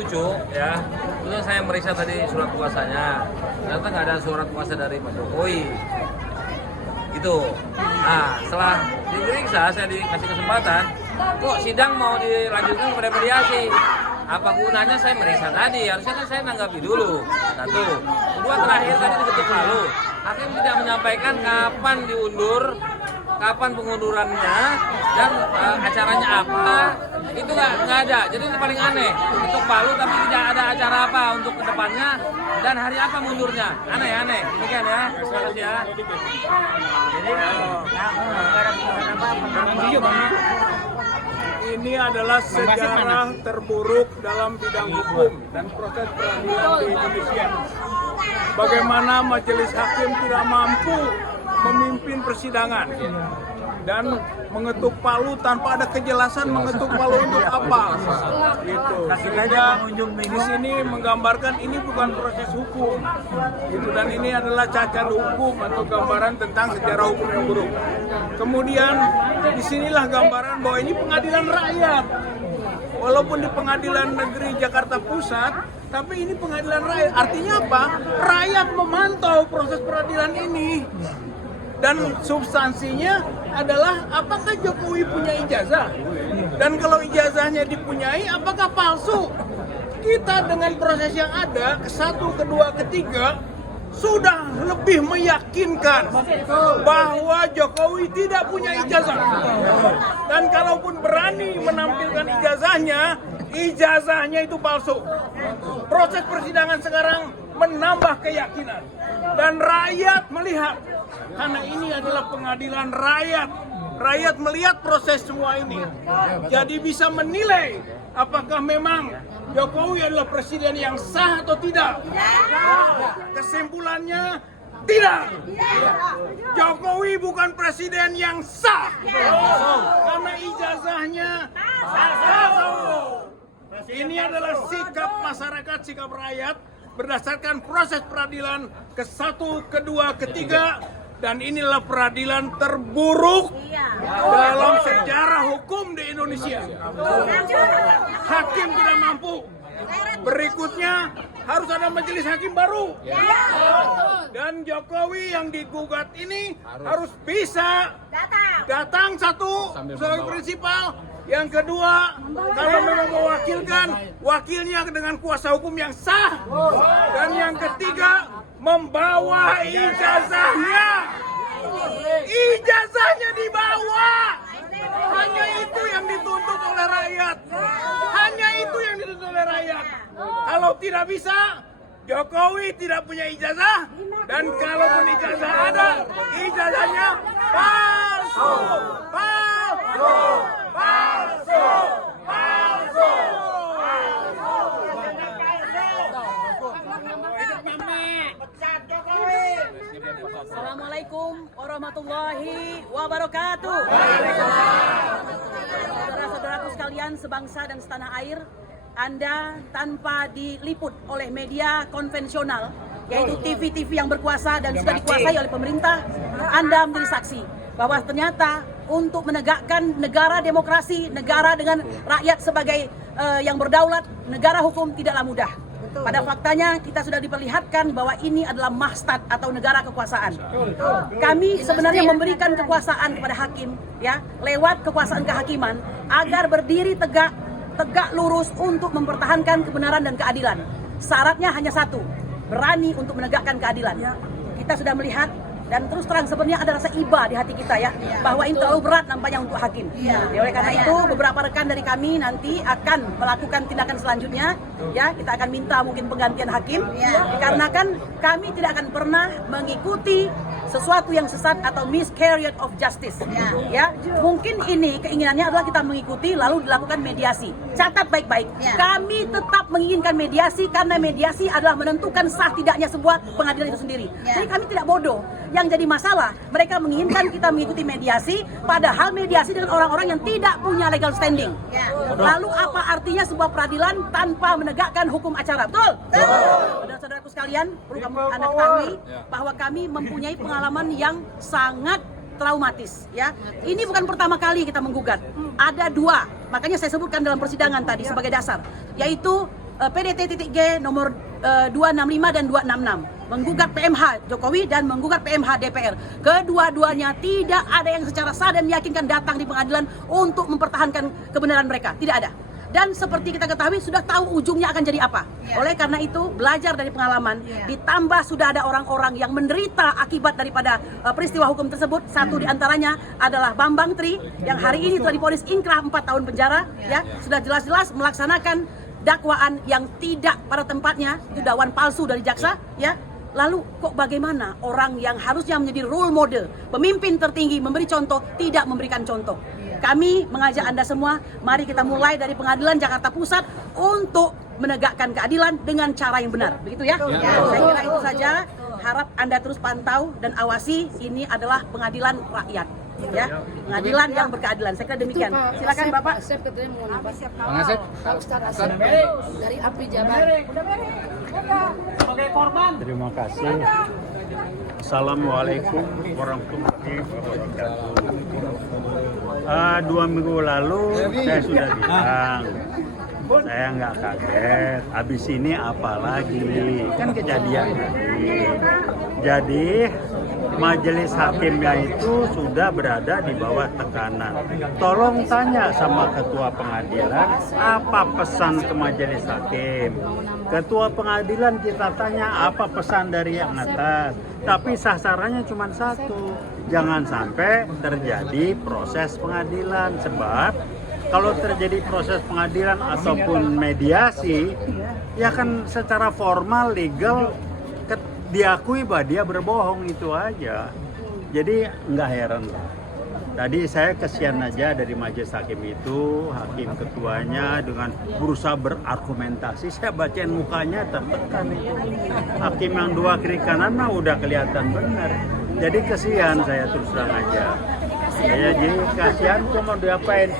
Lucu ya, terus saya meriksa tadi surat kuasanya, ternyata nggak ada surat kuasa dari Pak Jokowi. Gitu. Nah, setelah diperiksa, saya dikasih kesempatan, kok sidang mau dilanjutkan kepada mediasi. Apa gunanya saya meriksa tadi? Harusnya kan saya nanggapi dulu. Satu. Kedua, terakhir tadi diketuk palu. Hakim tidak menyampaikan kapan diundur, kapan pengundurannya, dan acaranya apa. Itu nggak ada. Jadi ini paling aneh. Ketuk palu tapi tidak ada acara apa untuk kedepannya dan hari apa mundurnya. Aneh. Demikian ya. Terima kasih ya. Ini adalah sejarah terburuk dalam bidang hukum dan proses peradilan di Indonesia. Bagaimana majelis hakim tidak mampu memimpin persidangan dan mengetuk palu tanpa ada kejelasan mengetuk palu untuk apa. Gitu. Sehingga di sini menggambarkan ini bukan proses hukum. Gitu. Dan ini adalah cacat hukum atau gambaran tentang sejarah hukum yang buruk. Kemudian disinilah gambaran bahwa ini pengadilan rakyat. Walaupun di Pengadilan Negeri Jakarta Pusat, tapi ini pengadilan rakyat. Artinya apa? Rakyat memantau proses peradilan ini. Dan substansinya adalah apakah Jokowi punya ijazah? Dan kalau ijazahnya dipunyai, apakah palsu? Kita dengan proses yang ada, ke-1, ke-2, ke-3, sudah lebih meyakinkan bahwa Jokowi tidak punya ijazah. Dan kalaupun berani menampilkan ijazahnya itu palsu. Proses persidangan sekarang menambah keyakinan. Dan rakyat melihat, karena ini adalah pengadilan rakyat. Rakyat melihat proses semua ini. Jadi bisa menilai apakah memang Jokowi adalah presiden yang sah atau tidak. Kesimpulannya tidak. Jokowi bukan presiden yang sah. Karena ijazahnya palsu. Ini adalah sikap masyarakat, sikap rakyat berdasarkan proses peradilan ke-1, ke-2, ke-3, dan inilah peradilan terburuk dalam sejarah hukum di Indonesia. Hakim tidak mampu. Berikutnya harus ada majelis hakim baru. Dan Jokowi yang digugat ini harus bisa datang satu sebagai prinsipal. Yang kedua, kalau memang mewakilkan, wakilnya dengan kuasa hukum yang sah. Dan yang ketiga, membawa ijazahnya. Ijazahnya dibawa. Hanya itu yang dituntut oleh rakyat. Hanya itu yang dituntut oleh rakyat. Kalau tidak bisa, Jokowi tidak punya ijazah. Dan kalaupun ijazah ada, ijazahnya palsu. Palsu. Palsu. Palsu. Assalamualaikum warahmatullahi wabarakatuh. Saudara-saudaraku sekalian sebangsa dan setanah air, Anda tanpa diliput oleh media konvensional, yaitu TV-TV yang berkuasa dan sudah dikuasai oleh pemerintah, Anda menjadi saksi bahwa ternyata untuk menegakkan negara demokrasi, negara dengan rakyat sebagai yang berdaulat, negara hukum tidaklah mudah. Pada faktanya kita sudah diperlihatkan bahwa ini adalah mahstat atau negara kekuasaan. Kami sebenarnya memberikan kekuasaan kepada hakim, ya, lewat kekuasaan kehakiman agar berdiri tegak lurus untuk mempertahankan kebenaran dan keadilan. Syaratnya hanya satu, berani untuk menegakkan keadilan. Kita sudah melihat dan terus terang sebenarnya ada rasa iba di hati kita ya, bahwa ini terlalu berat nampaknya untuk hakim. Oleh karena itu beberapa rekan dari kami nanti akan melakukan tindakan selanjutnya, ya, kita akan minta mungkin penggantian hakim, dikarenakan kami tidak akan pernah mengikuti sesuatu yang sesat atau miscarriage of justice. Ya, mungkin ini keinginannya adalah kita mengikuti lalu dilakukan mediasi. Catat baik-baik, kami tetap menginginkan mediasi karena mediasi adalah menentukan sah tidaknya sebuah pengadilan itu sendiri. Jadi kami tidak bodoh. Yang jadi masalah, mereka menginginkan kita mengikuti mediasi, padahal mediasi dengan orang-orang yang tidak punya legal standing. Lalu apa artinya sebuah peradilan tanpa menegakkan hukum acara? Betul? Saudara-saudaraku sekalian, perlu Anda ketahui bahwa kami mempunyai pengalaman yang sangat traumatis, ya. Ini bukan pertama kali kita menggugat. Ada dua, makanya saya sebutkan dalam persidangan tadi sebagai dasar, yaitu PDT.G nomor 265 dan 266 menggugat PMH Jokowi dan menggugat PMH DPR. Kedua-duanya tidak ada yang secara sah dan meyakinkan datang di pengadilan untuk mempertahankan kebenaran mereka. Tidak ada. Dan seperti kita ketahui sudah tahu ujungnya akan jadi apa. Oleh karena itu belajar dari pengalaman, ditambah sudah ada orang-orang yang menderita akibat daripada peristiwa hukum tersebut. Satu diantaranya adalah Bambang Tri yang hari ini telah divonis ingkrah 4 tahun penjara. Ya, sudah jelas-jelas melaksanakan dakwaan yang tidak pada tempatnya, itu dakwaan palsu dari jaksa. Ya, lalu kok bagaimana orang yang harusnya menjadi role model, pemimpin tertinggi, memberi contoh, tidak memberikan contoh? Kami mengajak Anda semua, mari kita mulai dari Pengadilan Jakarta Pusat untuk menegakkan keadilan dengan cara yang benar. Begitu ya? Saya kira itu saja. Harap Anda terus pantau dan awasi. Ini adalah pengadilan rakyat. Ya, pengadilan yang berkeadilan. Saya kira demikian. Silakan Bapak. Asep katanya mau nambah. Bang Asep. Pak Ustadz Asep dari Api Jabar. Terima kasih. Assalamualaikum warahmatullahi wabarakatuh. 2 minggu lalu saya sudah bilang, saya nggak kaget. Habis ini apa lagi? Kan kejadian lagi. Jadi majelis hakimnya itu sudah berada di bawah tekanan. Tolong tanya sama ketua pengadilan apa pesan ke majelis hakim. Ketua pengadilan kita tanya apa pesan dari yang atas. Tapi sasarannya cuma satu, jangan sampai terjadi proses pengadilan. Sebab kalau terjadi proses pengadilan ataupun mediasi, ya kan secara formal, legal diakui bahwa dia berbohong, itu aja. Jadi nggak heran lah. Tadi saya kesian aja dari majelis hakim itu, hakim ketuanya dengan berusaha berargumentasi. Saya bacain mukanya tertekan itu. Hakim yang 2 kiri kanan mah udah kelihatan benar. Jadi kesian saya terus terang aja. Ya, jadi kasihan cuma diapain?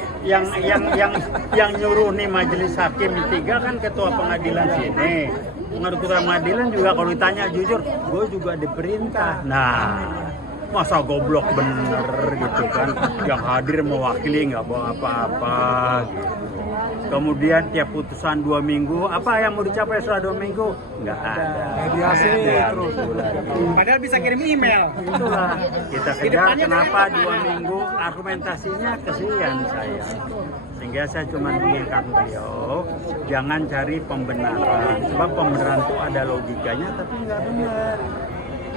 Yang nyuruh nih majelis hakim 3 kan ketua pengadilan sini. Ketua pengadilan juga kalau ditanya jujur, gue juga diperintah. Nah, masa goblok bener gitu kan, yang hadir mewakili nggak bawa apa-apa gitu. Kemudian tiap putusan 2 minggu, apa yang mau dicapai setelah 2 minggu? Nggak ada. Mediasi terus. Padahal bisa kirim email. Itulah kita kejar, kenapa 2 minggu, argumentasinya kesian saya. Sehingga saya cuma mengingatkan beliau, jangan cari pembenaran, sebab pembenaran itu ada logikanya tapi nggak benar.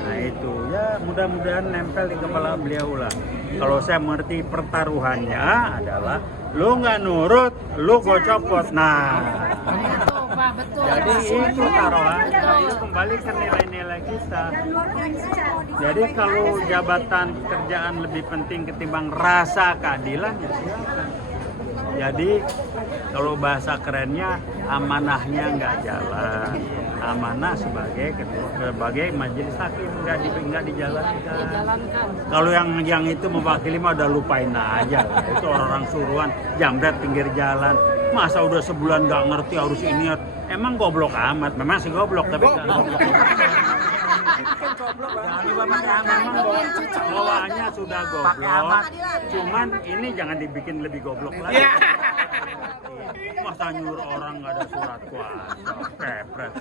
Nah itu ya mudah-mudahan nempel di kepala beliau lah. Kalau saya mengerti pertaruhannya adalah lu nggak nurut, lu gue copot. Nah, Betul. jadi itu taruhannya, itu kembali ke nilai-nilai kita. Jadi kalau jabatan kerjaan lebih penting ketimbang rasa keadilan, ya silakan. Jadi kalau bahasa kerennya amanahnya nggak jalan. Amanah sebagai majelis hakim nggak dijalankan. Kalau yang itu mewakili mah udah lupain aja. Itu orang-orang suruhan jambret pinggir jalan. Masa udah sebulan nggak ngerti harus ini. Emang goblok amat. Memang sih goblok tapi nggak goblok. Memang bawaannya sudah goblok. Cuman ini jangan dibikin lebih goblok lagi. Masa nyuruh orang nggak ada surat kuasa, kepret.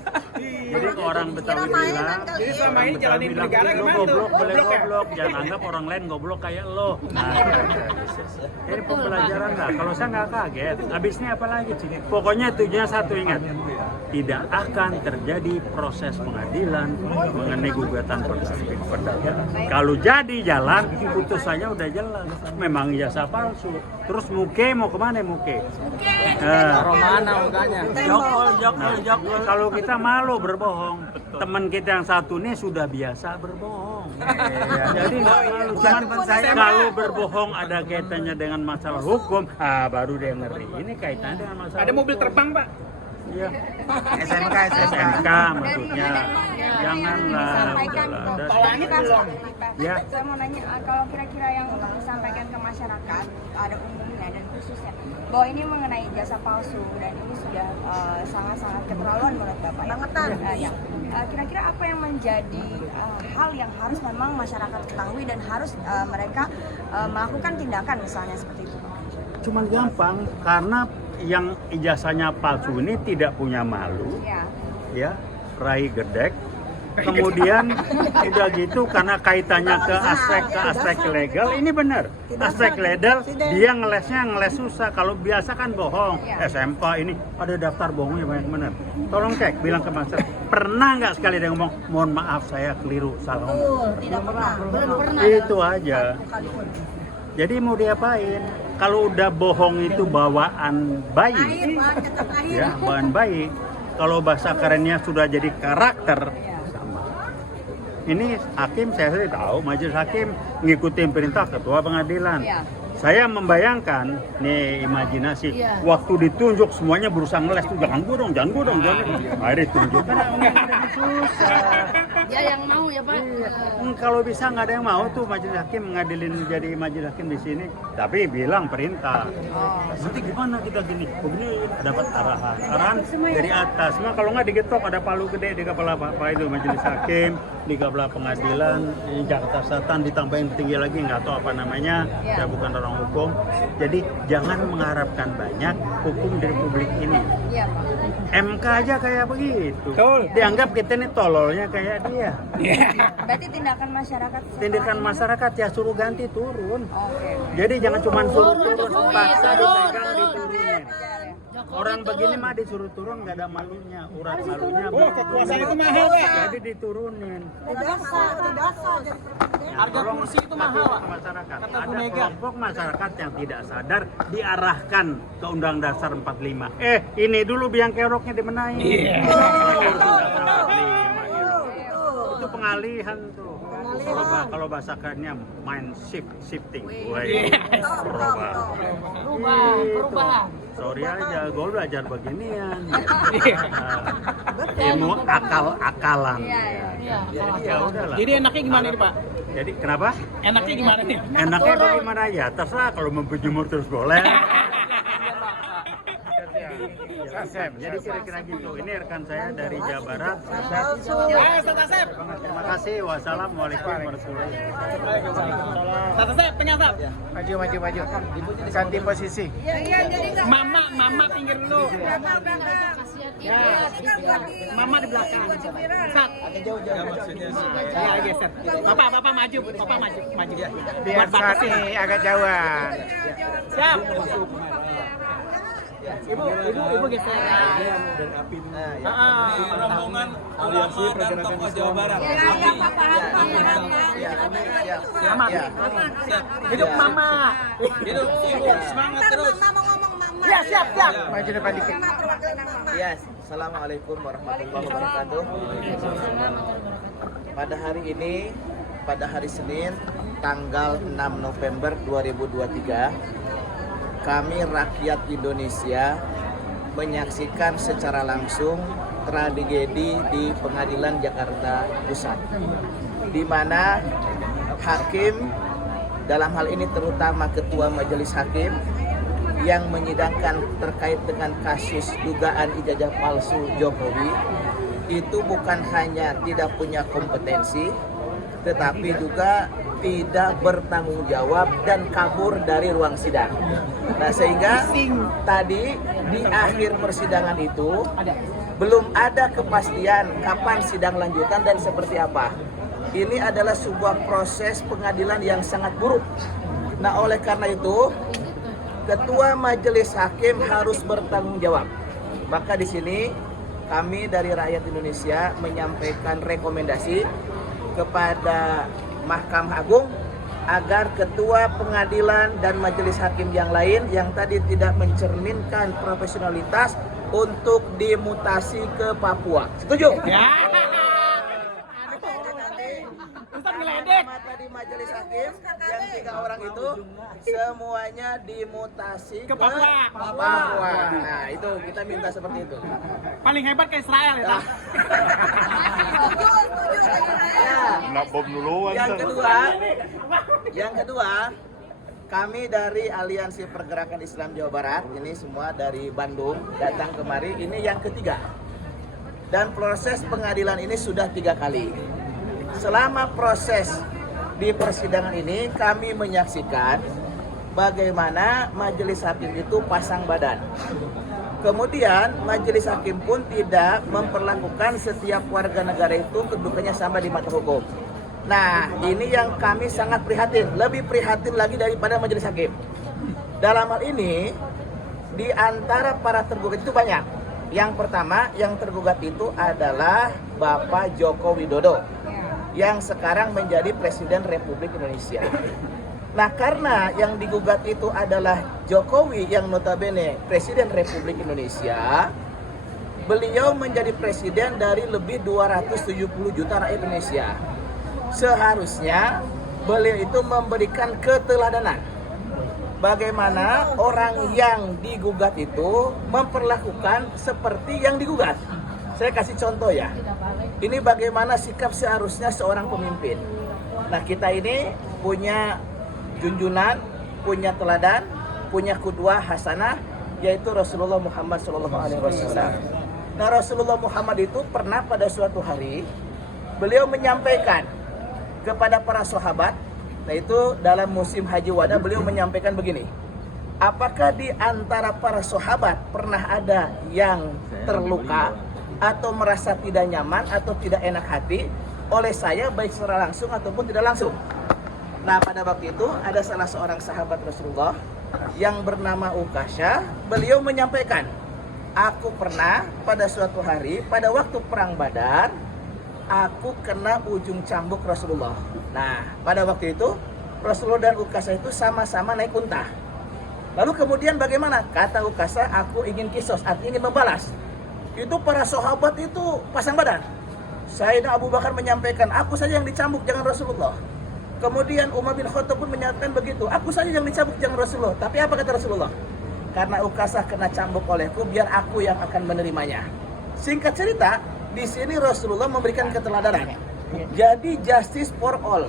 Jadi kalau orang Betawi bilang, Jadi selama ini jalanin negara lo gimana tuh? goblok, boleh Goblok ya? goblok, jangan anggap orang lain goblok kayak lo. Nah, ini pembelajaran lah. Kalau saya nggak kaget, habisnya apa lagi? Pokoknya tujuannya satu, ingat, tidak akan terjadi proses pengadilan mengenai gugatan perdata. Kalau jadi jalan, putusannya udah jelas. Memang ijazah palsu. Terus muke mau kemana muke? Taruh mana mukanya? Jokol. Kalau kita malu berbohong, teman kita yang satu ini sudah biasa berbohong. Jadi nggak malu. Cuman kalau berbohong ada kaitannya dengan masalah hukum, baru dia ngeri. Ini kaitannya dengan masalah. Ada mobil hukum. terbang, Pak. Iya. SMK maksudnya. Janganlah. Udahlah. Tol langit belum. Ya. Saya mau nanya, kalau kira-kira yang untuk disampaikan ke masyarakat, ada umumnya dan khususnya, bahwa ini mengenai jasa palsu dan ini sudah sangat-sangat keterlaluan menurut Bapak. Bangetan. Kira-kira apa yang menjadi hal yang harus memang masyarakat ketahui dan harus mereka melakukan tindakan misalnya seperti itu, Pak? Cuman gampang karena yang ijazahnya palsu ini tidak punya malu, Ya. ya, raih gedek. Kemudian udah gitu karena kaitannya ke aspek legal, ini benar. Aspek legal dia ngeles susah. Kalau biasa kan bohong. SMK ini ada daftar bohongnya banyak benar. Tolong cek, bilang ke masyarakat. Pernah nggak sekali dia ngomong, mohon maaf saya keliru, salah ngomong. Tidak pernah. Belum pernah. Itu aja. Jadi mau diapain? Kalau udah bohong itu bawaan bayi, ya bawaan bayi. Kalau bahasa kerennya sudah jadi karakter, sama. Ini hakim saya sendiri tahu, majelis hakim ngikutin perintah ketua pengadilan. Iya. Saya membayangkan, nih imajinasi, Iya. waktu ditunjuk semuanya berusaha ngeles tuh, jangan gue dong. Akhirnya ditunjuk, karena susah. Dia yang mau ya Pak. Kalau bisa nggak ada yang mau tuh majelis hakim ngadilin jadi majelis hakim di sini. Tapi bilang perintah. Nanti gimana kita gini? Begini dapat arahan dari atas. Cuma kalau nggak digetok ada palu gede di kepala apa itu majelis hakim, di kepala pengadilan di Jakarta Selatan ditambahin tinggi lagi nggak tahu apa namanya. Saya bukan orang hukum. Jadi jangan mengharapkan banyak hukum di Republik ini. Iya, Pak. MK aja kayak begitu. Betul. Dianggap kita ini tololnya kayak dia. Berarti tindakan masyarakat setelah Tindakan ini- masyarakat ya suruh ganti turun. Oke. Jadi jangan cuma suruh Turun, turun, Jokowi, paksa turun, dipegang turun. diturunin. Jokowi Orang turun. begini mah disuruh turun nggak ada malunya, urat malunya. Oh, kekuasaan itu mahal ya. Jadi diturunin. Harga Tolong kursi itu mahal, kasih Pak. ke masyarakat. Kata Bu Ada Mega. kelompok masyarakat yang tidak sadar diarahkan ke Undang Dasar 45. Ini dulu biang keroknya dibenahi. Itu pengalihan tuh. Kalau bahasa kerennya mind shifting. Perubahan. Sorry aja, gue belajar beginian. Ilmu akal-akalan. Iya. Jadi ya udahlah. Jadi enaknya gimana nih Pak? Jadi kenapa? Enaknya gimana nih? Enaknya bagaimana ya? Terserah kalau mau berjemur terus boleh. Jadi kira-kira gitu. Ini rekan saya dari Jawa Barat. Ustaz Asep. Terima kasih. Wassalamualaikum warahmatullahi wabarakatuh. Ustaz Asep, tengah Ustaz. Maju. Ganti posisi. Mama pinggir dulu. Kasihan Ya. Mama di belakang. Ustaz. Ya, geser. Bapak maju. Biar saat ini agak jauhan. Siap. Ibu geser. Rombongan ulama dan tokoh Jawa Barat. Mama. Hidup Mama. Hidup ibu, semangat terus. Ya, siap. Maju depan dikit. Yes, Assalamualaikum warahmatullahi wabarakatuh. Pada hari ini, pada hari Senin, tanggal 6 November 2023, kami rakyat Indonesia menyaksikan secara langsung tragedi di Pengadilan Jakarta Pusat, di mana hakim, dalam hal ini terutama Ketua Majelis Hakim, yang menyidangkan terkait dengan kasus dugaan ijazah palsu Jokowi, itu bukan hanya tidak punya kompetensi, tetapi juga tidak bertanggung jawab dan kabur dari ruang sidang. Nah, sehingga tadi di akhir persidangan itu belum ada kepastian kapan sidang lanjutan dan seperti apa. Ini adalah sebuah proses pengadilan yang sangat buruk. Nah, oleh karena itu Ketua Majelis Hakim harus bertanggung jawab. Maka di sini kami dari rakyat Indonesia menyampaikan rekomendasi kepada Mahkamah Agung agar ketua pengadilan dan majelis hakim yang lain yang tadi tidak mencerminkan profesionalitas untuk dimutasi ke Papua. Setuju? Ya. Ustaz ngeledek. Tadi majelis hakim yang 3 orang itu semuanya dimutasi ke Papua. Nah, itu kita minta seperti itu. Paling hebat ke Israel ya. Yang kedua, kami dari Aliansi Pergerakan Islam Jawa Barat, ini semua dari Bandung, datang kemari, ini yang ketiga. Dan proses pengadilan ini sudah 3 kali. Selama proses di persidangan ini, kami menyaksikan bagaimana majelis hakim itu pasang badan. Kemudian majelis hakim pun tidak memperlakukan setiap warga negara itu kedudukannya sama di mata hukum. Nah, ini yang kami sangat prihatin, lebih prihatin lagi daripada majelis hakim. Dalam hal ini, di antara para tergugat itu banyak. Yang pertama, yang tergugat itu adalah Bapak Joko Widodo, yang sekarang menjadi Presiden Republik Indonesia. Nah, karena yang digugat itu adalah Jokowi yang notabene Presiden Republik Indonesia, beliau menjadi presiden dari lebih 270 juta rakyat Indonesia. Seharusnya beliau itu memberikan keteladanan. Bagaimana orang yang digugat itu memperlakukan seperti yang digugat. Saya kasih contoh ya. Ini bagaimana sikap seharusnya seorang pemimpin. Nah, kita ini punya junjunan, punya teladan, punya qudwah hasanah, yaitu Rasulullah Muhammad SAW. Nah, Rasulullah Muhammad itu pernah pada suatu hari beliau menyampaikan kepada para sahabat, nah itu dalam musim haji wada beliau menyampaikan begini, apakah di antara para sahabat pernah ada yang terluka atau merasa tidak nyaman atau tidak enak hati oleh saya baik secara langsung ataupun tidak langsung? Nah, pada waktu itu ada salah seorang sahabat Rasulullah yang bernama Ukasha. Beliau menyampaikan, aku pernah pada suatu hari pada waktu perang Badar, aku kena ujung cambuk Rasulullah. Nah, pada waktu itu Rasulullah dan Ukasha itu sama-sama naik unta. Lalu kemudian bagaimana? Kata Ukasha, aku ingin kisos, artinya ingin membalas. Itu para sahabat itu pasang badan. Sayyidina Abu Bakar menyampaikan, aku saja yang dicambuk, jangan Rasulullah. Kemudian Umar bin Khattab pun menyatakan begitu, aku saja yang dicambuk, jangan Rasulullah. Tapi apa kata Rasulullah? Karena Ukasha kena cambuk olehku, biar aku yang akan menerimanya. Singkat cerita, di sini Rasulullah memberikan keteladanan. Jadi justice for all.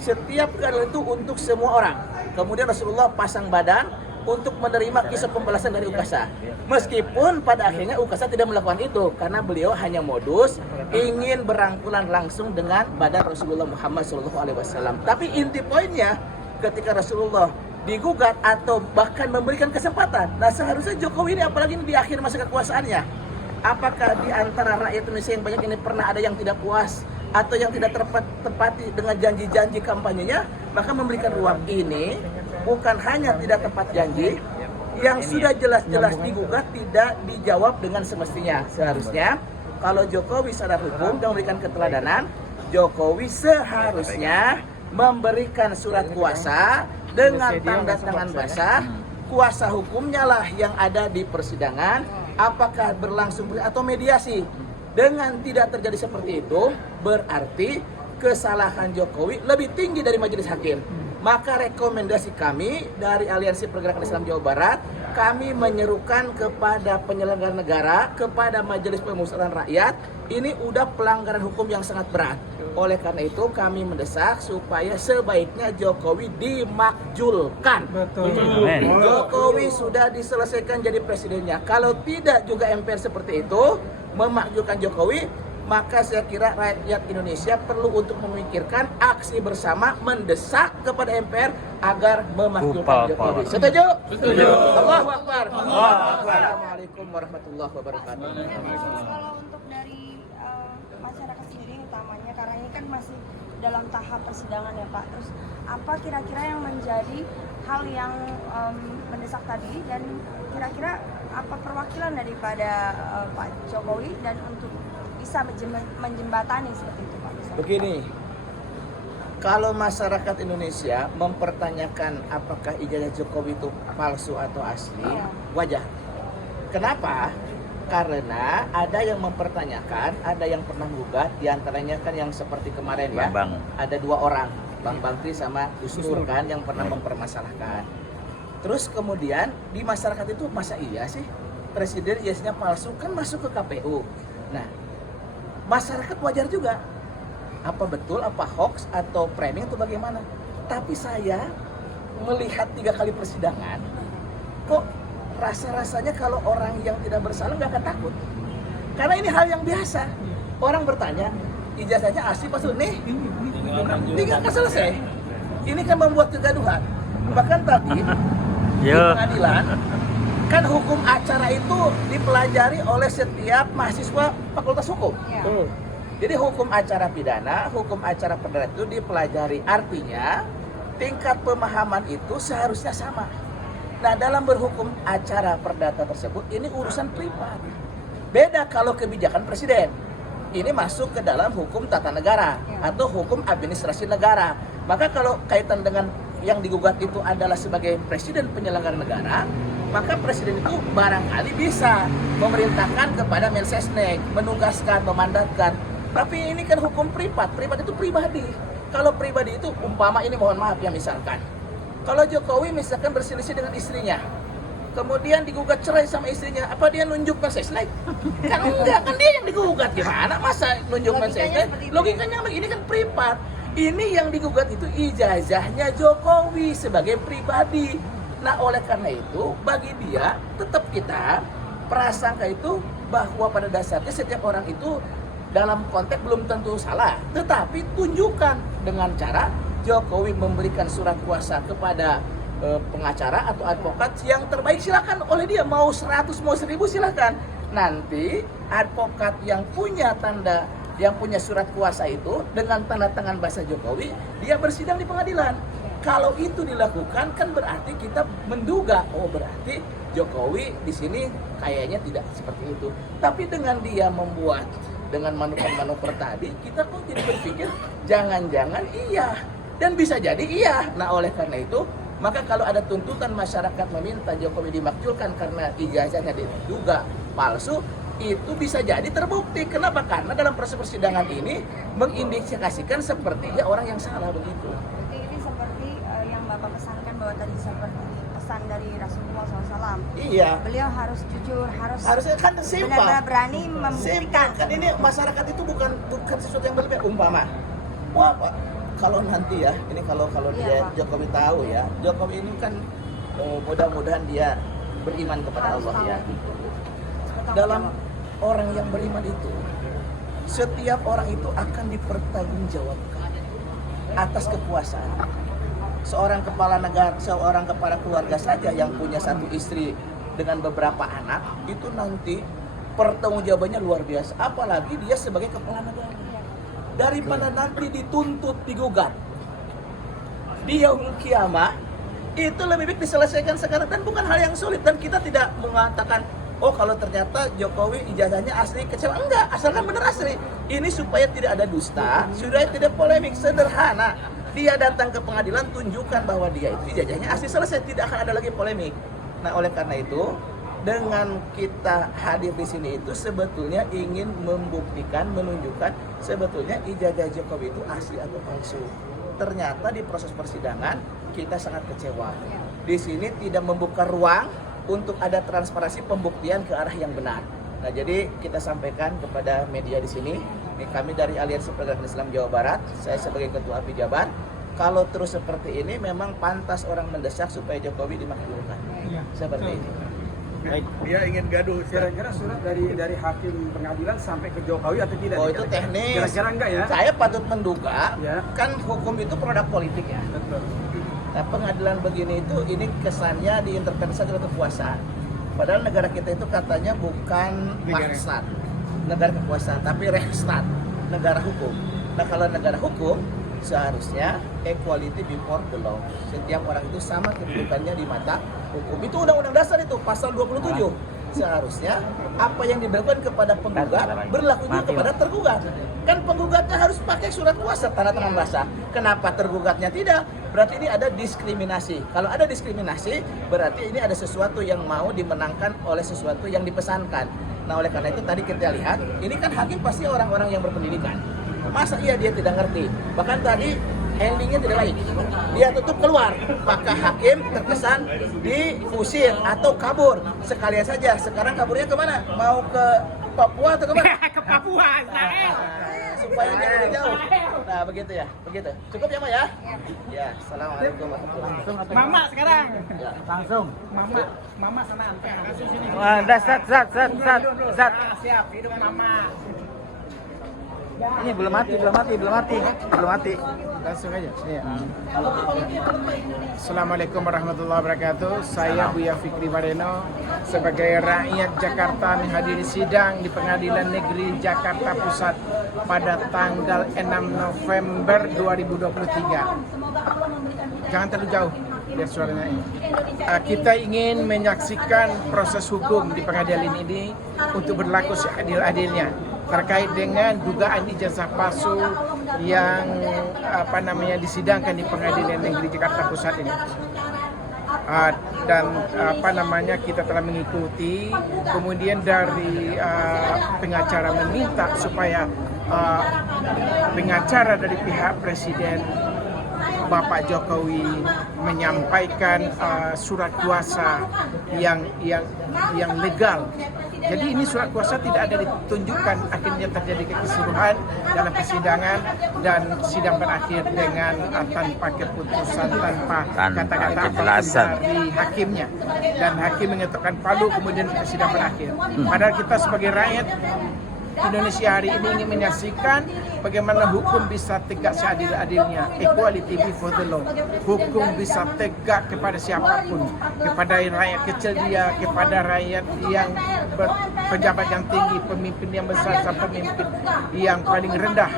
Setiap keadilan itu untuk semua orang. Kemudian Rasulullah pasang badan untuk menerima kisah pembalasan dari Ukasha. Meskipun pada akhirnya Ukasha tidak melakukan itu karena beliau hanya modus ingin berangkulan langsung dengan badan Rasulullah Muhammad SAW. Tapi inti poinnya ketika Rasulullah digugat atau bahkan memberikan kesempatan, nah seharusnya Jokowi ini apalagi ini di akhir masa kekuasaannya, apakah di antara rakyat Indonesia yang banyak ini pernah ada yang tidak puas atau yang tidak tepati dengan janji-janji kampanyenya? Maka memberikan ruang ini bukan hanya tidak tepat janji, yang sudah jelas-jelas digugat tidak dijawab dengan semestinya. Seharusnya kalau Jokowi sadar hukum dan memberikan keteladanan, Jokowi seharusnya memberikan surat kuasa dengan tanda tangan basah. Kuasa hukumnya lah yang ada di persidangan, apakah berlangsung atau mediasi. Dengan tidak terjadi seperti itu, berarti kesalahan Jokowi lebih tinggi dari majelis hakim. Maka rekomendasi kami dari Aliansi Pergerakan Islam Jawa Barat, kami menyerukan kepada penyelenggara negara, kepada Majelis Permusyawaratan Rakyat, ini udah pelanggaran hukum yang sangat berat. Oleh karena itu kami mendesak supaya sebaiknya Jokowi dimakjulkan. Betul. Jokowi sudah diselesaikan jadi presidennya. Kalau tidak juga MPR seperti itu memakjulkan Jokowi, maka saya kira rakyat Indonesia perlu untuk memikirkan aksi bersama mendesak kepada MPR agar memakjulkan Jokowi. Setuju? Setuju. Allahu Akbar. Assalamualaikum warahmatullahi wabarakatuh. Kalau untuk dari masyarakat sendiri utamanya, karena ini kan masih dalam tahap persidangan ya Pak. Terus apa kira-kira yang menjadi hal yang mendesak tadi, dan kira-kira apa perwakilan daripada Pak Jokowi dan untuk bisa menjembatani seperti itu Pak? Begini, kalau masyarakat Indonesia mempertanyakan apakah ijazah Jokowi itu palsu atau asli, wajar. Kenapa? Karena ada yang mempertanyakan, ada yang pernah gugat, diantaranya kan yang seperti kemarin ya, ada 2 orang, Bang Bangkri sama Gus Dur kan yang pernah mempermasalahkan. Terus kemudian di masyarakat itu masa iya sih presiden ijazahnya palsu, kan masuk ke KPU. Nah, masyarakat wajar juga. Apa betul, apa hoax atau framing atau bagaimana? Tapi saya melihat 3 kali persidangan, kok rasa-rasanya kalau orang yang tidak bersalah nggak akan takut. Karena ini hal yang biasa. Orang bertanya, ijazahnya asli palsu nih, tinggal kan selesai. Ini kan membuat kegaduhan. Bahkan tadi di Yo. pengadilan kan hukum acara itu dipelajari oleh setiap mahasiswa Fakultas Hukum. Jadi hukum acara pidana, hukum acara perdata itu dipelajari. Artinya tingkat pemahaman itu seharusnya sama. Nah, dalam berhukum acara perdata tersebut ini urusan privat. Beda kalau kebijakan presiden. Ini masuk ke dalam hukum tata negara atau hukum administrasi negara. Maka kalau kaitan dengan yang digugat itu adalah sebagai presiden penyelenggara negara, maka presiden itu barangkali bisa memerintahkan kepada Mensesnek, menugaskan, memandatkan. Tapi ini kan hukum privat itu pribadi. Kalau pribadi itu umpama ini mohon maaf ya misalkan, kalau Jokowi misalkan berselisih dengan istrinya, kemudian digugat cerai sama istrinya, apa dia nunjuk Mensesnek? Kan enggak, kan dia yang digugat, gimana masa nunjuk Mensesnek? Logikanya begini kan privat. Ini yang digugat itu ijazahnya Jokowi sebagai pribadi. Nah oleh karena itu bagi dia tetap kita prasangka itu bahwa pada dasarnya setiap orang itu dalam konteks belum tentu salah, tetapi tunjukkan dengan cara Jokowi memberikan surat kuasa kepada pengacara atau advokat yang terbaik, silakan oleh dia, mau 100 mau 1000 silakan. Nanti advokat yang punya tanda, yang punya surat kuasa itu dengan tanda tangan bahasa Jokowi, dia bersidang di pengadilan. Kalau itu dilakukan kan berarti kita menduga, oh berarti Jokowi di sini kayaknya tidak seperti itu. Tapi dengan dia membuat dengan manuver-manuver tadi, kita kok jadi berpikir jangan-jangan iya dan bisa jadi iya. Nah oleh karena itu, maka kalau ada tuntutan masyarakat meminta Jokowi dimakzulkan karena ijazahnya diduga palsu, itu bisa jadi terbukti. Kenapa? Karena dalam proses persidangan ini mengindikasikan sepertinya orang yang salah begitu. Jadi ini seperti yang Bapak pesankan bahwa tadi seperti pesan dari Rasulullah SAW. Iya. Beliau harus jujur, Harusnya kan simpel. benar-benar berani membuktikan. Kan ini masyarakat itu bukan sesuatu yang berlebihan. Umpama, wah Pak, kalau nanti ya, ini kalau dia Pak. Jokowi tahu ya, Jokowi ini kan mudah-mudahan dia beriman kepada Harus Allah tahu. ya. Dalam orang yang beriman itu, setiap orang itu akan dipertanggungjawabkan atas kekuasaan. Seorang kepala negara, seorang kepala keluarga saja yang punya satu istri dengan beberapa anak, itu nanti pertanggungjawabannya luar biasa. Apalagi dia sebagai kepala negara. Daripada nanti dituntut, digugat di yaumul kiamah, itu lebih baik diselesaikan sekarang. Dan bukan hal yang sulit. Dan kita tidak mengatakan, oh kalau ternyata Jokowi ijazahnya asli kecewa. Enggak, asalkan benar asli. Ini supaya tidak ada dusta, supaya tidak polemik, sederhana. Dia datang ke pengadilan, tunjukkan bahwa dia itu ijazahnya asli, selesai, tidak akan ada lagi polemik. Nah oleh karena itu, dengan kita hadir di sini itu sebetulnya ingin membuktikan, menunjukkan sebetulnya ijazah Jokowi itu asli atau palsu. Ternyata di proses persidangan kita sangat kecewa. Di sini tidak membuka ruang untuk ada transparansi pembuktian ke arah yang benar. Nah, jadi kita sampaikan kepada media di sini, kami dari Aliansi Pergerakan Islam Jawa Barat, saya sebagai Ketua API Jabar, kalau terus seperti ini memang pantas orang mendesak supaya Jokowi dimakzulkan. Seperti ini. Baik, dia ingin gaduh. Kira-kira surat dari hakim pengadilan sampai ke Jokowi atau tidak? Oh itu teknis. Kira-kira enggak ya? Saya patut menduga, Ya. kan hukum itu produk politik ya. Betul. Nah, pengadilan begini itu ini kesannya diintervensi oleh kekuasaan. Padahal negara kita itu katanya bukan Marsat, negara kekuasaan, tapi Rechtsstaat, negara hukum. Nah kalau negara hukum seharusnya equality before the law. Setiap orang itu sama kedudukannya di mata hukum. Itu undang-undang dasar itu pasal 27. Seharusnya apa yang diberikan kepada penggugat berlaku juga kepada tergugat. Kan penggugatnya harus pakai surat kuasa tanda tangan basah. Kenapa tergugatnya tidak? Berarti ini ada diskriminasi. Kalau ada diskriminasi, berarti ini ada sesuatu yang mau dimenangkan oleh sesuatu yang dipesankan. Nah oleh karena itu tadi kita lihat, ini kan hakim pasti orang-orang yang berpendidikan. Masa iya dia tidak ngerti? Bahkan tadi endingnya tidak baik. Dia tutup keluar, maka hakim terkesan diusir atau kabur. Sekalian saja, sekarang kaburnya kemana? Mau ke Papua atau kemana? Ke Papua, Israel. Supaya dia lebih jauh. Nah begitu ya, begitu. Cukup ya Mak ya? Ya, assalamualaikum warahmatullahi wabarakatuh. Mama sekarang. Ya. Langsung. Mama sana antar. Kasus ini. Wah, dah, zat. Ah, siap, hidup Mama. Ini belum mati. Langsung aja. Iya. Assalamualaikum warahmatullahi wabarakatuh. Saya Buya Fikri Bareno sebagai rakyat Jakarta menghadiri sidang di Pengadilan Negeri Jakarta Pusat pada tanggal 6 November 2023. Jangan terlalu jauh biar suaranya ini. Kita ingin menyaksikan proses hukum di pengadilan ini untuk berlaku seadil-adilnya terkait dengan dugaan ijazah palsu yang disidangkan di Pengadilan Negeri Jakarta Pusat ini. Dan kita telah mengikuti, kemudian dari pengacara meminta supaya pengacara dari pihak Presiden Bapak Jokowi menyampaikan surat kuasa yang legal. Jadi ini surat kuasa tidak ada ditunjukkan, akhirnya terjadi kekisruhan dalam persidangan dan sidang berakhir dengan tanpa keputusan, tanpa kata-kata kejelasan dari hakimnya, dan hakim mengetukkan palu, kemudian sidang berakhir. Padahal kita sebagai rakyat Indonesia hari ini ingin menyaksikan bagaimana hukum bisa tegak seadil-adilnya, equality before the law. Hukum bisa tegak kepada siapapun, kepada rakyat kecil dia, kepada rakyat yang pejabat yang tinggi, pemimpin yang besar, sampai pemimpin yang paling rendah.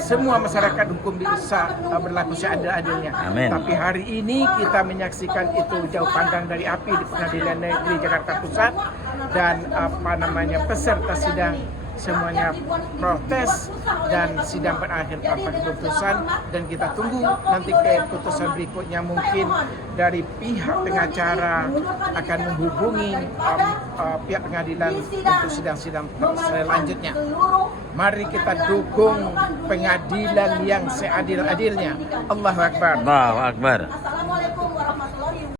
Semua masyarakat hukum bisa berlaku seadil-adilnya. Amin. Tapi hari ini kita menyaksikan itu jauh pandang dari api di Pengadilan Negeri Jakarta Pusat, dan peserta sidang semuanya protes dan sidang berakhir tanpa keputusan, dan kita tunggu nanti keputusan berikutnya. Mungkin dari pihak pengacara akan menghubungi pihak pengadilan untuk sidang-sidang selanjutnya. Mari kita dukung pengadilan yang seadil-adilnya. Allahu Akbar. Allahu Akbar.